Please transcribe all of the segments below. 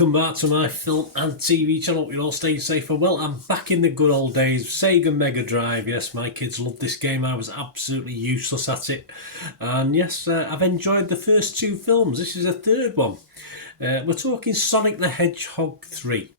welcome back to my film and TV channel. Hope you're all staying safe and well. I'm back in the good old days. Sega Mega Drive. Yes, my kids loved this game. I was absolutely useless at it. And yes, I've enjoyed the first two films. This is a third one. We're talking Sonic the Hedgehog 3.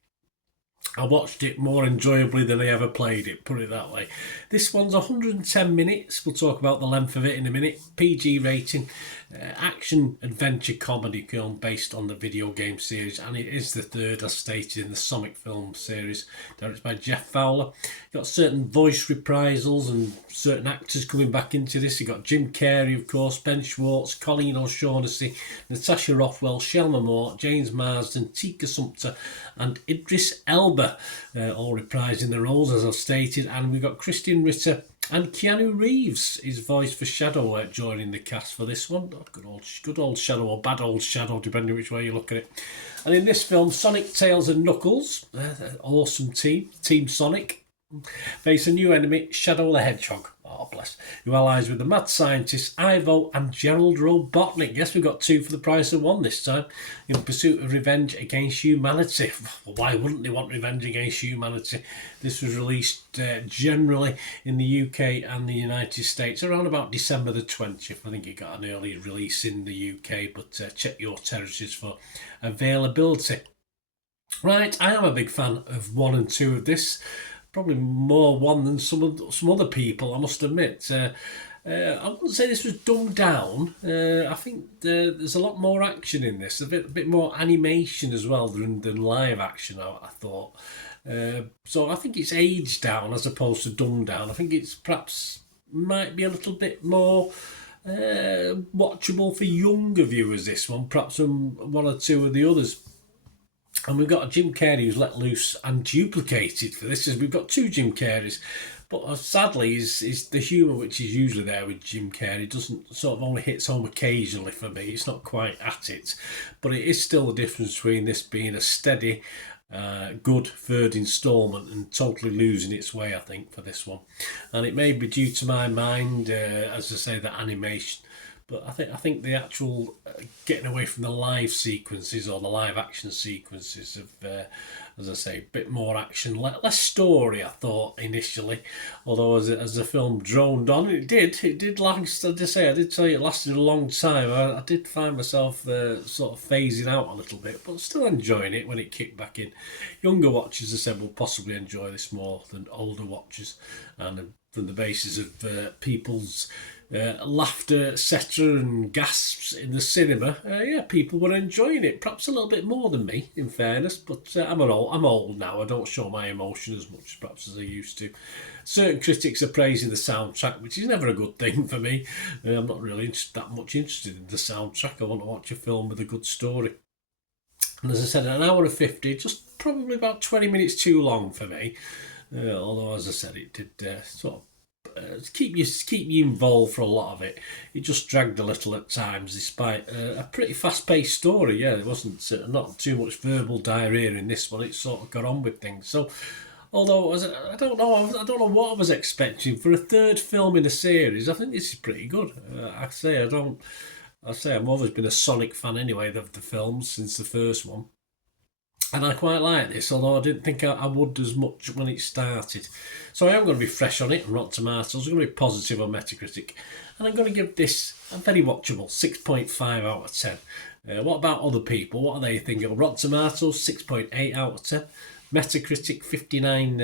I watched it more enjoyably than I ever played it, put it that way. This one's 110 minutes. We'll talk about the length of it in a minute. PG rating, action, adventure, comedy film based on the video game series, and it is the third, as stated, in the Sonic film series, directed by Jeff Fowler. Got certain voice reprisals and certain actors coming back into this. You got Jim Carrey, of course, Ben Schwartz, Colin O'Shaughnessy, Natasha Rothwell, Shelma Moore, James Marsden, Tika Sumpter, and Idris Elba, all reprising the roles, as I've stated. And we've got Christian Ritter and Keanu Reeves, his voice for Shadow, joining the cast for this one. Good old Shadow, or bad old Shadow, depending which way you look at it. And in this film, Sonic, Tails and Knuckles, awesome Team Sonic, face a new enemy, Shadow the Hedgehog, oh bless, who allies with the mad scientists Ivo and Gerald Robotnik. Yes, we've got two for the price of one this time, in pursuit of revenge against humanity. Well, why wouldn't they want revenge against humanity? This was released generally in the UK and the United States around about December the 20th. I think it got an early release in the UK, but check your territories for availability. Right, I am a big fan of 1 and 2 of this. Probably more one than some other people, I must admit. I wouldn't say this was dumbed down. I think there's a lot more action in this, a bit more animation as well than live action, I thought. So I think it's aged down as opposed to dumbed down. I think it's perhaps might be a little bit more watchable for younger viewers, this one, perhaps one or two of the others. And we've got a Jim Carrey who's let loose and duplicated for this. We've got two Jim Carreys, but sadly, is the humour which is usually there with Jim Carrey doesn't sort of only hits home occasionally for me. It's not quite at it, but it is still the difference between this being a steady, good third instalment and totally losing its way, I think, for this one. And it may be due to my mind, as I say, the animation. But I think the actual getting away from the live sequences or the live action sequences of, as I say, a bit more action, less story, I thought initially. Although as the film droned on, it did last. I did tell you it lasted a long time. I did find myself sort of phasing out a little bit, but still enjoying it when it kicked back in. Younger watchers, as I said, will possibly enjoy this more than older watchers, and from the basis of people's laughter, etc., and gasps in the cinema, people were enjoying it. Perhaps a little bit more than me, in fairness, but I'm old now. I don't show my emotion as much perhaps as I used to. Certain critics are praising the soundtrack, which is never a good thing for me. I'm not really that much interested in the soundtrack. I want to watch a film with a good story. And as I said, an hour and 50, just probably about 20 minutes too long for me. Although, as I said, it did sort of keep you involved for a lot of it. It just dragged a little at times, despite a pretty fast-paced story. Yeah, there wasn't not too much verbal diarrhea in this one. It sort of got on with things. So, although I don't know what I was expecting for a third film in a series. I think this is pretty good. I've always been a Sonic fan anyway of the films since the first one. And I quite like this, although I didn't think I would as much when it started. So I am going to be fresh on it, on Rotten Tomatoes. I'm going to be positive on Metacritic. And I'm going to give this a very watchable 6.5 out of 10. What about other people? What are they thinking? Rotten Tomatoes, 6.8 out of 10. Metacritic, 59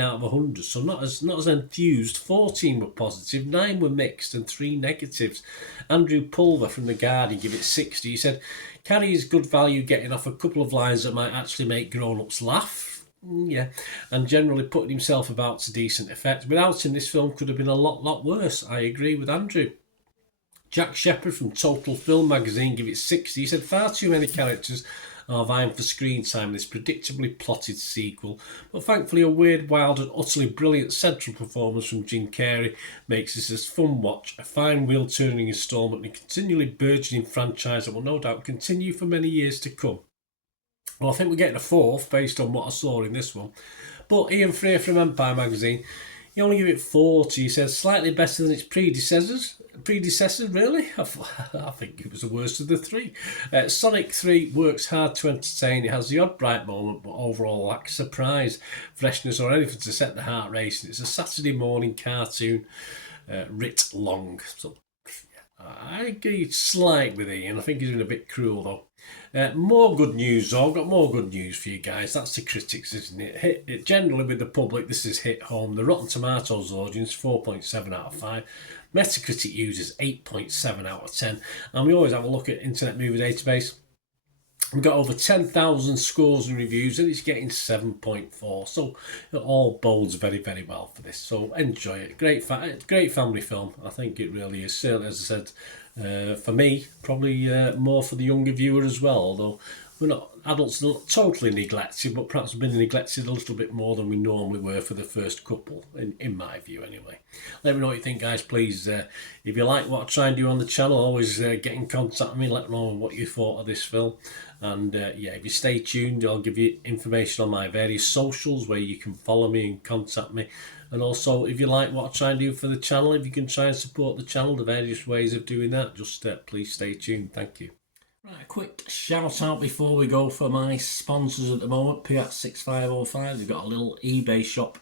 out of 100. So not as enthused. 14 were positive, 9 were mixed, and 3 negatives. Andrew Pulver from The Guardian gave it 60. He said, Carrey is good value getting off a couple of lines that might actually make grown-ups laugh. Yeah, and generally putting himself about to decent effect. Without him, this film could have been a lot worse. I agree with Andrew. Jack Shepherd from Total Film Magazine gave it 60. He said, far too many characters are vying for screen time in this predictably plotted sequel, but thankfully a weird, wild and utterly brilliant central performance from Jim Carrey makes this a fun watch, a fine wheel-turning instalment and a continually burgeoning franchise that will no doubt continue for many years to come. Well, I think we're getting a fourth based on what I saw in this one. But Ian Freer from Empire Magazine, You only give it 40. He says slightly better than its predecessors. Predecessor, really? I think it was the worst of the three. Sonic 3 works hard to entertain. It has the odd bright moment, but overall lacks surprise, freshness, or anything to set the heart racing. It's a Saturday morning cartoon, writ long. So I agree slight with Ian. I think he's been a bit cruel though. More good news though. I've got more good news for you guys. That's the critics, isn't it? Generally with the public, this has hit home. The Rotten Tomatoes audience, 4.7 out of 5. Metacritic users, 8.7 out of 10. And we always have a look at Internet Movie Database. We've got over 10,000 scores and reviews, and it's getting 7.4. So it all bodes very, very well for this. So enjoy it. Great family film. I think it really is. Certainly, as I said, for me, probably more for the younger viewer as well. Although we're not adults totally neglected, but perhaps been neglected a little bit more than we normally were for the first couple, in my view anyway. Let me know what you think, guys. Please, if you like what I try and do on the channel, always get in contact with me. Let me know what you thought of this film. And yeah, if you stay tuned, I'll give you information on my various socials where you can follow me and contact me. And also, if you like what I try and do for the channel, if you can try and support the channel, the various ways of doing that, just please stay tuned. Thank you. Right, a quick shout out before we go for my sponsors at the moment. Piat 6505, they've got a little eBay shop.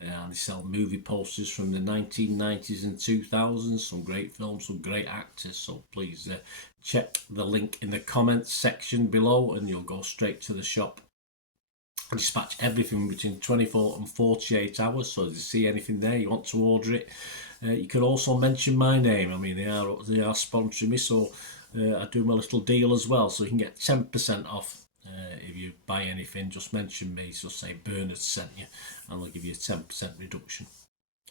They sell movie posters from the 1990s and 2000s, some great films, some great actors. So please check the link in the comments section below and you'll go straight to the shop. I dispatch everything between 24 and 48 hours, so if you see anything there, you want to order it, you can also mention my name. I mean, they are sponsoring me, so I do my little deal as well, so you can get 10% off. If you buy anything, just mention me, so say Bernard sent you, and they'll give you a 10% reduction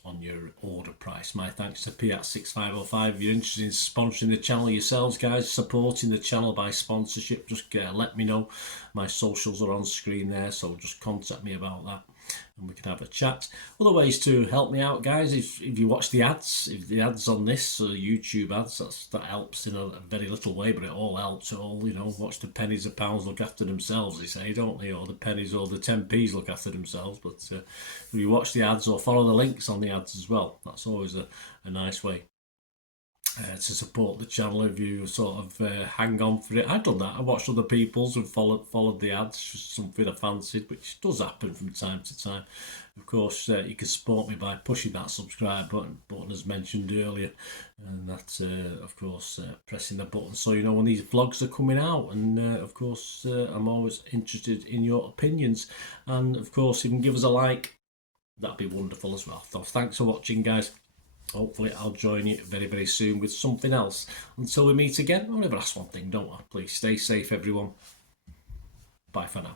on your order price. My thanks to Piat 6505. If you're interested in sponsoring the channel yourselves, guys, supporting the channel by sponsorship, just let me know. My socials are on screen there, so just contact me about that and we can have a chat. Other ways to help me out, guys, if you watch the ads, if the ads on this, YouTube ads, that helps in a very little way, but it all helps. It all, watch the pennies and pounds look after themselves, they say, don't they? Or the pennies or the 10p's look after themselves. But if you watch the ads or follow the links on the ads as well, that's always a nice way to support the channel. If you sort of hang on for it, I've done that. I watched other people's and followed the ads, something I fancied, which does happen from time to time. Of course, you can support me by pushing that subscribe button as mentioned earlier, and that's of course pressing the button so you know when these vlogs are coming out. And of course, I'm always interested in your opinions, and of course, if you can give us a like, that'd be wonderful as well. So thanks for watching, guys. Hopefully I'll join you very, very soon with something else. Until we meet again, I'll never ask one thing, don't I? Please stay safe, everyone. Bye for now.